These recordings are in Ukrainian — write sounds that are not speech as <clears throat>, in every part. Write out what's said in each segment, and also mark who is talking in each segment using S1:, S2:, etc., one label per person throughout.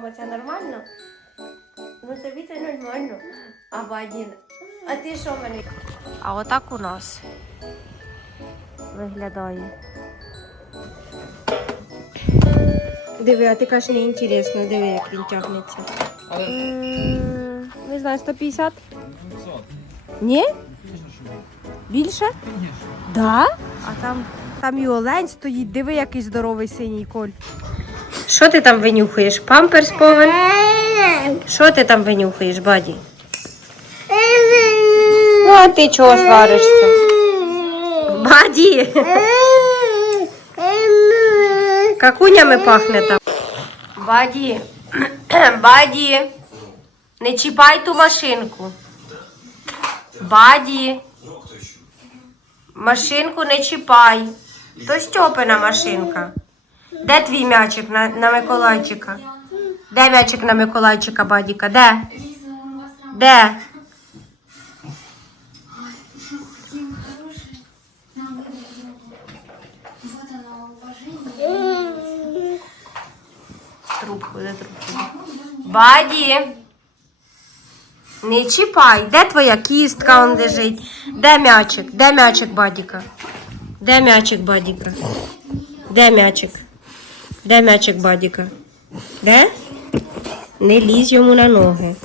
S1: Вам це нормально? Ну тобі це нормально. А Бадін, а ти що мене? А отак у нас виглядає. Диви, а ти кажеш, не інтересно, диви, як він тягнеться.
S2: Але
S1: Не знаю, 150? Ні? Більше? Да? А там, там і олень стоїть, диви, який здоровий синій коль. Що ти там винюхаєш? Памперс повен? Що ти там винюхаєш, баді? Ну, а ти чого сваришся? Баді! Какунями пахне там. Баді, <clears throat> баді, не чіпай ту машинку. Баді. Машинку не чіпай. То Стьопина машинка. Де твій м'ячик на, на Миколайчика? Де м'ячик на Миколайчика, Бадіка? Де? Де? Трубку, де трубку? Баді. Не чіпай. Де твоя кістка он лежить? Де м'ячик? Де м'ячик, Бадіка? Де м'ячик, Бадіка? Де м'ячик? Де м'ячик, Бадіка? Де? Не лізь йому на ноги.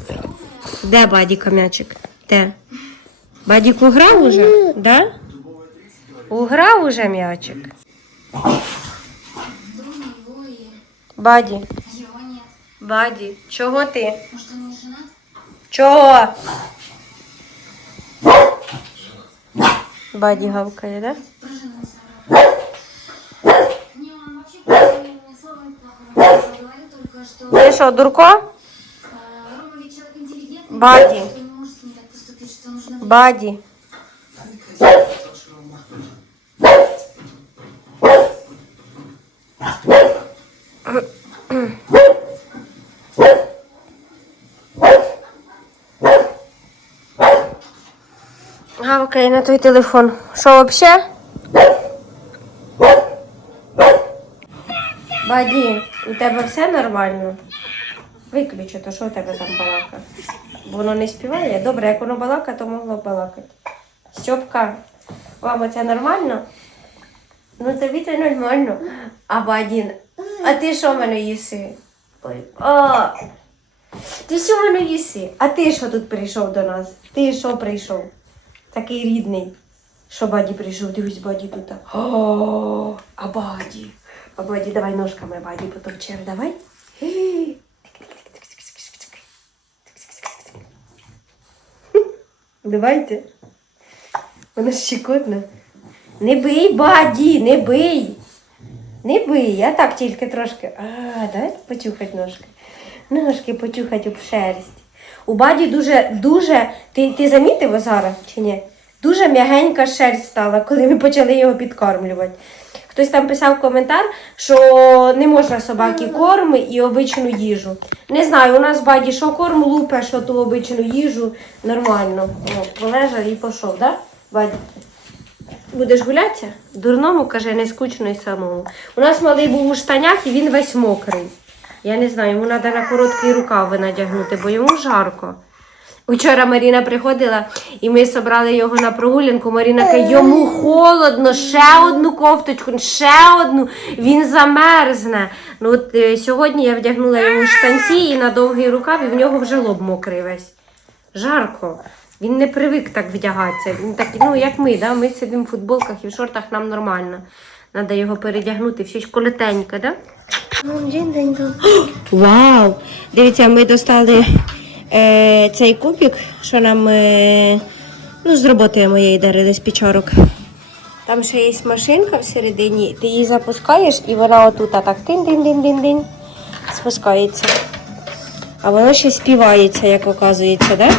S1: Де Бадіка м'ячик? Де? Бадік уграв уже? Да? Уграв уже м'ячик. Баді. Баді, чого ти? Чого? Баді гавкає, да?
S3: Говорит, только что
S1: дурко? Бади.
S3: Может с так поступить, что нужно...
S1: Баді. Гавкає на той телефон. Що взагалі? Баді, у тебе все нормально? Виключи, то що у тебе там балака? Воно не співає. Добре, як воно балака, то могло б балакати. Стьопка, вам оце нормально? Ну тобі це нормально. А Бадін, а ти що мене їси? Ой, ти що мене їси? А ти що тут прийшов до нас? Ти що прийшов? Такий рідний. Що Баді прийшов? Дивись, Баді тут. О, а Баді. А Баді, давай ножками Баді потовчем, давай. Давайте. Вона щекотна. Не бий, баді, не бий. Не бий, я так тільки трошки. А, давайте почухати ножки. Ножки почухати об шерсть. У баді дуже, дуже. Ти, ти замітив зараз чи ні? Дуже м'ягенька шерсть стала, коли ми почали його підкормлювати. Хтось там писав коментар, що не можна собаки корм і обичну їжу. Не знаю, у нас баді що корм лупе, що ту обичну їжу. Нормально. О, полежав і пішов, так? Да? Баді? Будеш гулятися? Дурному, каже, не скучно і самому. У нас малий був у штанях і він весь мокрий. Я не знаю, йому треба на короткий рукав надягнути, бо йому жарко. Учора Маріна приходила і ми зібрали його на прогулянку. Маріна каже, йому холодно, ще одну кофточку, ще одну, він замерзне. Ну от е, сьогодні я вдягнула йому штанці і на довгий рукав, і в нього вже лоб мокрий весь. Жарко. Він не привик так вдягатися. Він так, ну як ми, да? ми сидимо в футболках і в шортах нам нормально. Треба його передягнути, все ж колетенько, да? <gasps> Вау! Дивіться, ми достали е, цей кубик, що нам е, ну, з роботи моєї дарили з печорок. Там ще є машинка всередині, ти її запускаєш і вона отут а так тин-дин-дин-дин-дин спускається. А воно ще співається, як оказується, так? Да?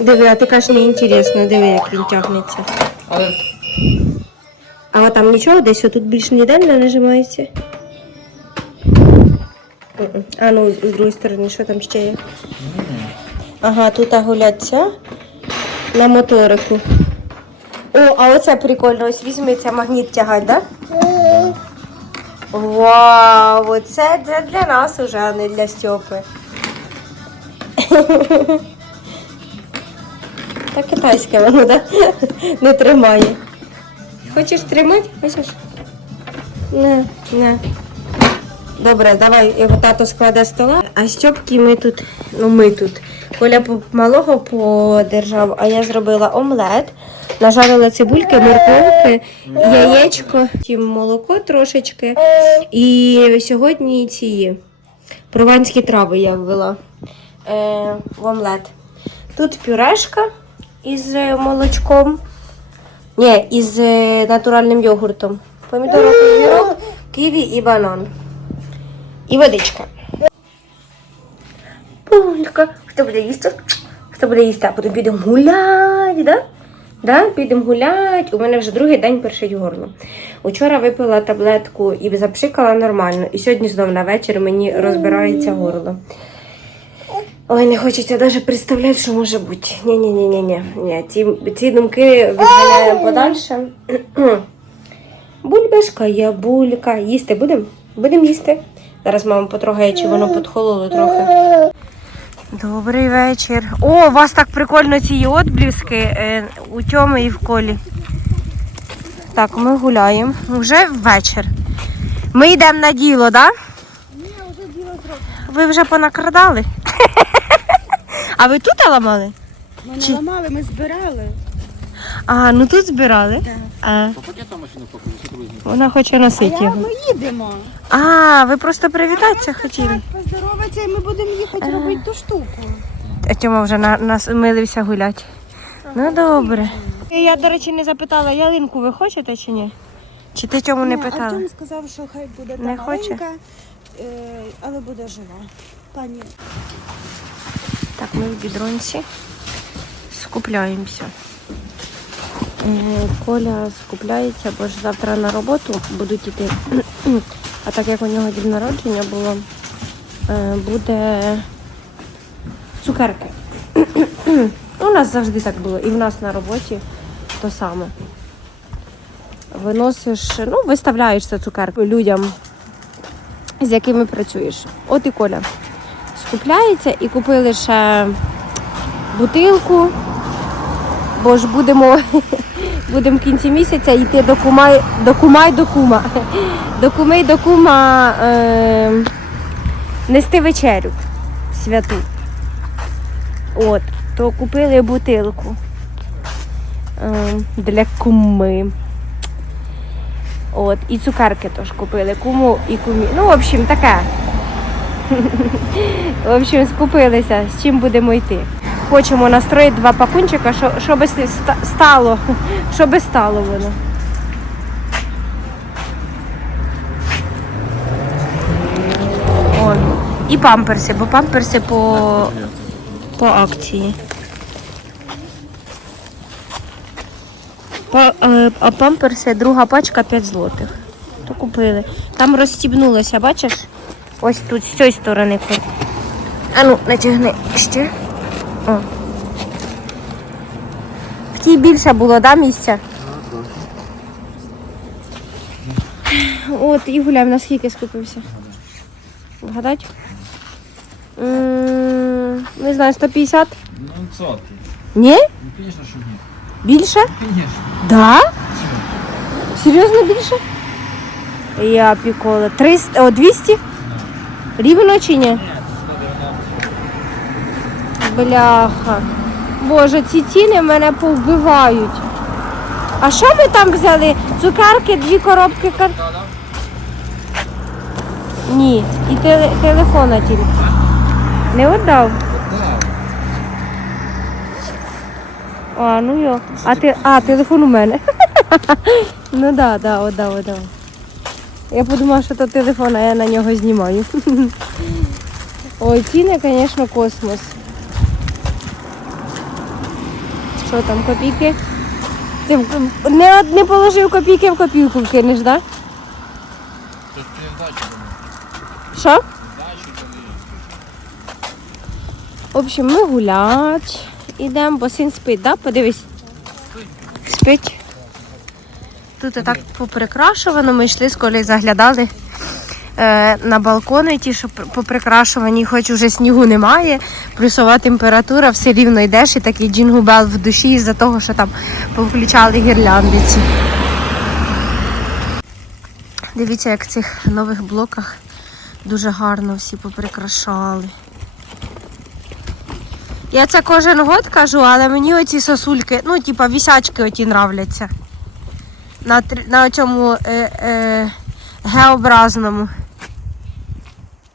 S1: Диви, а ти кажеш, не інтересно, диви, як він тягнеться.
S2: але
S1: А там нічого десь отут більше ніде не нажимається. А ну, з другої сторони, що там ще є? Ага, тут гуляться на моторику. О, а оце прикольно. Ось візьми це магніт тягать, так? Вау, оце для, для нас уже, а не для Стьопи. <laughs> Та китайське воно, да? <laughs> Не тримає. Хочеш тримати? Хочеш? Не, не. Добре, давай його тато складе стола. А Стьопки ми тут, ну ми тут. Коля малого подержав, а я зробила омлет. Нажарила цибульки, морковки, яєчко, молоко трошечки. І сьогодні ці прованські трави я ввела е, в омлет. Тут пюрешка із е, молочком. Ні, із е, натуральним йогуртом. Помідорок, огірок, ківі і банан. І водичка. Пулька. Хто буде їсти? Хто буде їсти? А потім підемо гуляти, да? Да? Підемо гуляти. У мене вже другий день першить горло. Учора випила таблетку і запшикала нормально. І сьогодні знов на вечір мені розбирається горло. Ой, не хочеться навіть представляти, що може бути. Ні-ні-ні-ні. Ні, ці, ці думки відганяємо подальше. Бульбашка, я булька. Їсти будемо? Будемо їсти. Зараз мама потрогає, чи воно підхололо трохи. Добрий вечір. О, у вас так прикольно ці отбліски е, у Тьоми і в колі. Так, ми гуляємо. Вже вечір. Ми йдемо на діло, так? Да? Ви вже понакрадали? <laughs> А ви тут ламали?
S2: Ми
S1: Чи-
S2: ламали, ми збирали.
S1: А, ну тут збирали. А,
S4: По пакетам машину що друзі.
S1: вона хоче носити
S2: я,
S1: його.
S2: ми їдемо.
S1: А, ви просто привітатися хотіли.
S2: Поздороваться, і ми будемо їхати робити ту штуку.
S1: А Тьома вже на, насмилився гуляти. Ну добре. Я, до речі, не запитала, ялинку ви хочете чи ні? Чи ти Тьому не питала?
S2: Артем сказав, що хай буде та
S1: Не хоче?
S2: маленька, е, але буде жива. Пані.
S1: Так, ми в бідронці скупляємося. Коля скупляється, бо ж завтра на роботу будуть іти. <clears throat> А так як у нього день народження було, е, буде цукерки. <clears throat> У нас завжди так було, і в нас на роботі то саме. Виносиш, ну, виставляєш це цукерку людям, з якими працюєш. От і Коля скупляється і купили ще бутилку, бо ж будемо, <laughs> будемо в кінці місяця йти до кумай, до кумай до кума. До кумей до кума е, нести вечерю святу. От, то купили бутилку е, для куми. От, і цукерки теж купили. Куму і кумі. Ну, в общем, таке. <laughs> В общем, скупилися, з чим будемо йти. Хочемо настроїти два пакунчика, що- щоб стало, <laughs> щоб стало воно. О, і памперси, бо памперси по, по акції. Е, а памперси друга пачка 5 злотих. То купили. Там розстібнулося, бачиш? Ось тут, з цієї сторони. А ну, натягни ще. В тій більше було, да, місця? От, і гуляємо, наскільки скупився. Вгадать? М, Не знаю, 150?
S4: Ну, сотки.
S1: Ні?
S4: Ну, звісно, що ні.
S1: Більше?
S4: Звісно.
S1: Да? Серйозно більше? Я пікола. 300, о, 200? Рівно чи ні? Бляха. Боже, ці ціни мене повбивають. А що ви там взяли? Цукерки, дві коробки кар... Ні. І теле... телефона тільки. Не віддав? А, ну йо. А ти. А, телефон у мене. <laughs> ну да, да, отдав, отдав. Я подумала, що то телефон, а я на нього знімаю. <laughs> Ой, ціни, звісно, космос. Що там, копійки? Ти не, не положив копійки в копійку вкинеш, так? Да?
S4: Ти
S1: Що? В общем, ми гулять. Ідемо, бо син спить, да? Подивись. Спить. Тут і так поприкрашувано, ми йшли з колі заглядали. Е, на балкони, ті, що пр- поприкрашувані, хоч уже снігу немає, плюсова температура, все рівно йдеш і такий джингубел в душі із-за того, що там повключали гірляндиці. Дивіться, як в цих нових блоках дуже гарно всі поприкрашали. Я це кожен год кажу, але мені оці сосульки, ну, типа вісячки оті нравляться. На, на цьому е, е, Г-образному.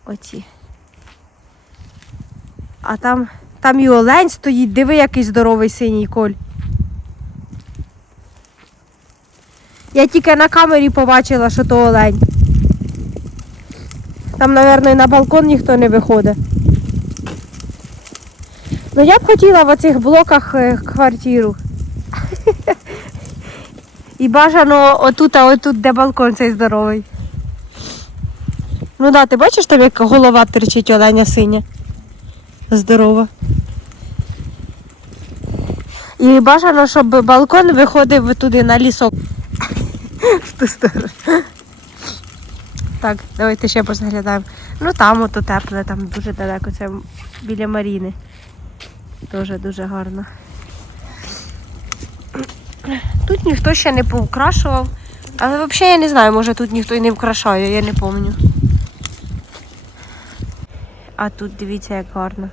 S1: Оці. А там, там і олень стоїть, диви, який здоровий синій коль. Я тільки на камері побачила, що то олень. Там, мабуть, на балкон ніхто не виходить. Ну я б хотіла в оцих блоках е, квартиру. <laughs> І бажано отут, а отут, де балкон цей здоровий. Ну да, ти бачиш там, як голова терчить оленя синя? Здорова. І бажано, щоб балкон виходив туди на лісок. <laughs> В ту сторону. Так, давайте ще позаглядаємо. Ну там ото тепле, там дуже далеко, це біля Маріни. Дуже дуже гарно. Тут ніхто ще не поукрашував. Але взагалі я не знаю, може тут ніхто і не вкрашає, я не пам'ятаю. А тут дивіться, як гарно.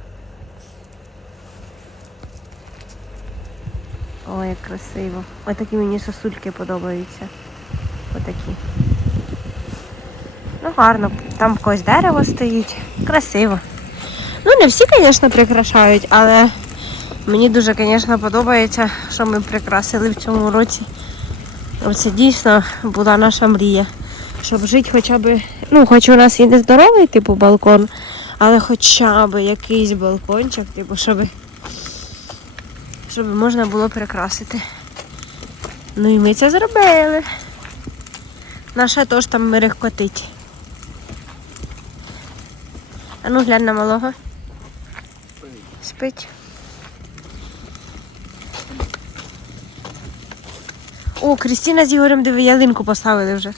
S1: Ой, як красиво. Отакі мені сосульки подобаються. Отакі. Ну, гарно. Там в когось дерево стоїть. Красиво. Ну, не всі, звісно, прикрашають, але мені дуже, звісно, подобається, що ми прикрасили в цьому році. Оце дійсно була наша мрія. Щоб жити хоча б, ну, хоч у нас і не здоровий, типу, балкон, але хоча б якийсь балкончик, типу, щоб, щоб можна було прикрасити. Ну і ми це зробили. Наша теж там мерехкотить. А ну глянь на малого. Спить. О, Крістіна з Ігорем диви, ялинку поставили вже.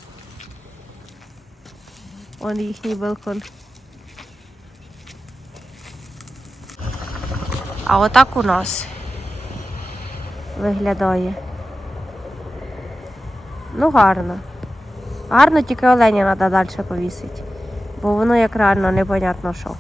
S1: Он їхній балкон. А отак у нас виглядає. Ну, гарно. Гарно, тільки оленя треба далі повісити. Бо воно як реально непонятно що.